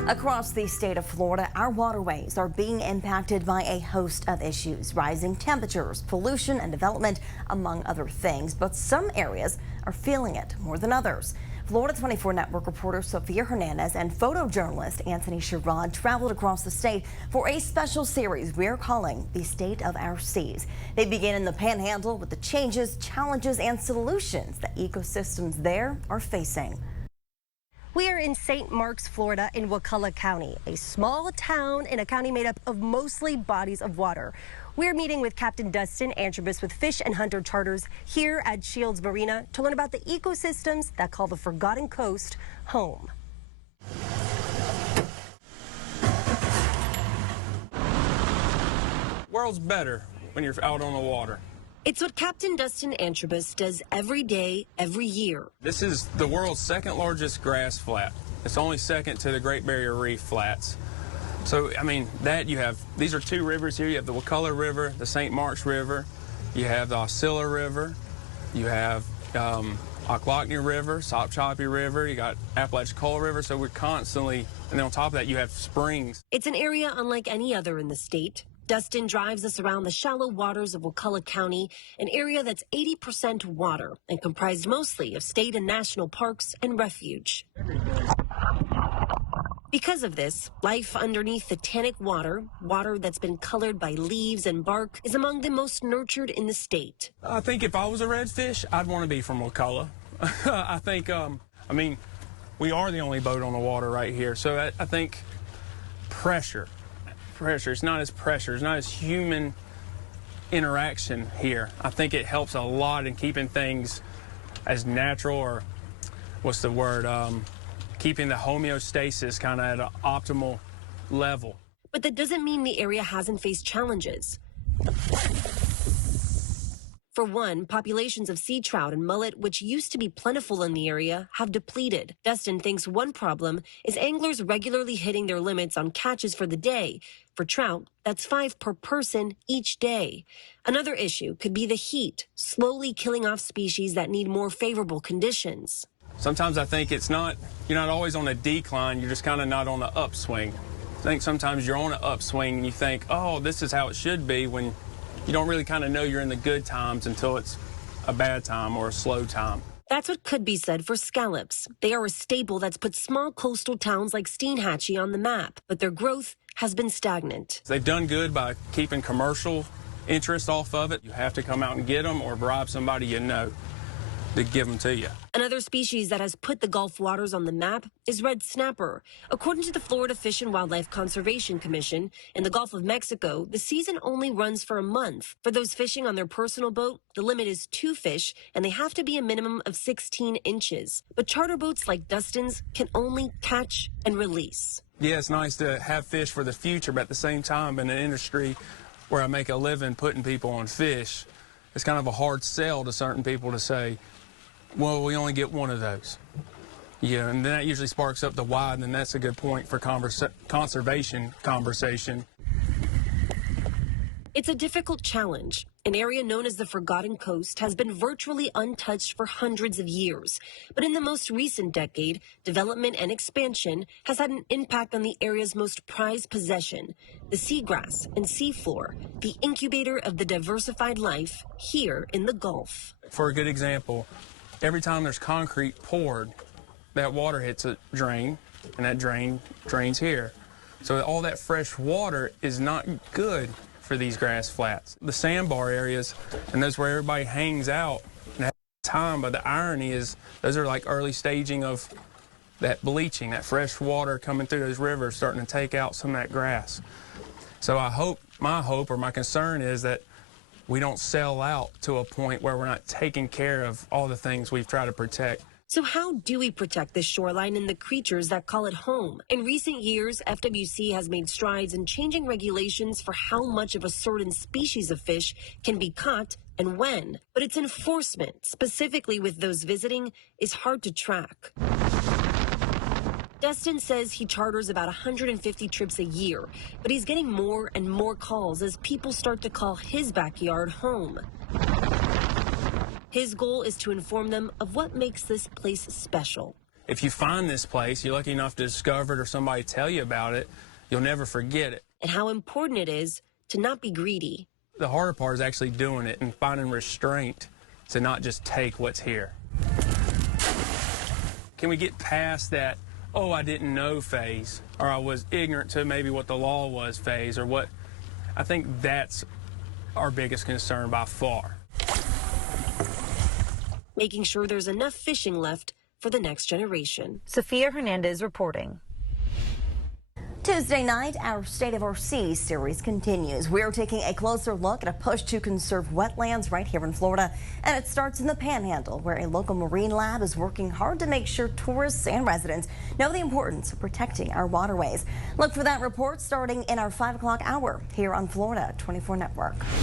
Across the state of Florida, our waterways are being impacted by a host of issues, rising temperatures, pollution, and development, among other things. But some areas are feeling it more than others. Florida 24 Network reporter Sophia Hernandez and photojournalist Antony Sherrod traveled across the state for a special series we're calling The State of Our Seas. They begin in the Panhandle with the changes, challenges, and solutions that ecosystems there are facing. We are in St. Marks, Florida, in Wakulla County, a small town in a county made up of mostly bodies of water. We're meeting with Captain Dustin Antrobus with Fish and Hunter Charters here at Shields Marina to learn about the ecosystems that call the Forgotten Coast home. World's better when you're out on the water. It's what Captain Dustin Antrobus does every day, every year. This is the world's second largest grass flat. It's only second to the Great Barrier Reef flats. So, I mean, these are two rivers here. You have the Wakulla River, the St. Marks River. You have the Osceola River. You have Ocklawaha River, Sopchoppy River. You got Apalachicola River. So we're constantly, and then on top of that, you have springs. It's an area unlike any other in the state. Dustin drives us around the shallow waters of Wakulla County, an area that's 80% water and comprised mostly of state and national parks and refuge. Because of this, life underneath the tannic water that's been colored by leaves and bark, is among the most nurtured in the state. I think if I was a redfish, I'd want to be from Wakulla. I think, I mean, we are the only boat on the water right here, so I think pressure. It's not as pressure, it's not as human interaction here. I think it helps a lot in keeping things as natural, or what's the word, keeping the homeostasis kind of at an optimal level. But that doesn't mean the area hasn't faced challenges. For one, populations of sea trout and mullet, which used to be plentiful in the area, have depleted. Dustin thinks one problem is anglers regularly hitting their limits on catches for the day. For trout, that's 5 per person each day. Another issue could be the heat, slowly killing off species that need more favorable conditions. Sometimes I think you're not always on a decline, you're just kind of not on the upswing. I think sometimes you're on an upswing and you think, oh, this is how it should be, when you don't really kind of know you're in the good times until it's a bad time or a slow time. That's what could be said for scallops. They are a staple that's put small coastal towns like Steinhatchee on the map, but their growth has been stagnant. They've done good by keeping commercial interest off of it. You have to come out and get them or bribe somebody you know to give them to you. Another species that has put the Gulf waters on the map is red snapper. According to the Florida Fish and Wildlife Conservation Commission, in the Gulf of Mexico, the season only runs for a month. For those fishing on their personal boat, the limit is 2 fish, and they have to be a minimum of 16 inches. But charter boats like Dustin's can only catch and release. Yeah, it's nice to have fish for the future, but at the same time, in an industry where I make a living putting people on fish, it's kind of a hard sell to certain people to say, well, we only get one of those. Yeah, and then that usually sparks up the why, and then that's a good point for conservation conversation. It's a difficult challenge. An area known as the Forgotten Coast has been virtually untouched for hundreds of years. But in the most recent decade, development and expansion has had an impact on the area's most prized possession, the seagrass and seafloor, the incubator of the diversified life here in the Gulf. For a good example, every time there's concrete poured, that water hits a drain, and that drain drains here. So all that fresh water is not good for these grass flats. The sandbar areas, and those where everybody hangs out and has time, but the irony is those are like early staging of that bleaching, that fresh water coming through those rivers starting to take out some of that grass. So my hope or my concern is that we don't sell out to a point where we're not taking care of all the things we've tried to protect. So how do we protect this shoreline and the creatures that call it home? In recent years, FWC has made strides in changing regulations for how much of a certain species of fish can be caught and when. But its enforcement, specifically with those visiting, is hard to track. Dustin says he charters about 150 trips a year, but he's getting more and more calls as people start to call his backyard home. His goal is to inform them of what makes this place special. If you find this place, you're lucky enough to discover it or somebody tell you about it, you'll never forget it. And how important it is to not be greedy. The harder part is actually doing it and finding restraint to not just take what's here. Can we get past that, oh, I didn't know phase, or I was ignorant to maybe what the law was phase, or what? I think that's our biggest concern by far. Making sure there's enough fishing left for the next generation. Sophia Hernandez reporting. Tuesday night, our State of Our Seas series continues. We're taking a closer look at a push to conserve wetlands right here in Florida. And it starts in the Panhandle, where a local marine lab is working hard to make sure tourists and residents know the importance of protecting our waterways. Look for that report starting in our 5 o'clock hour here on Florida 24 Network.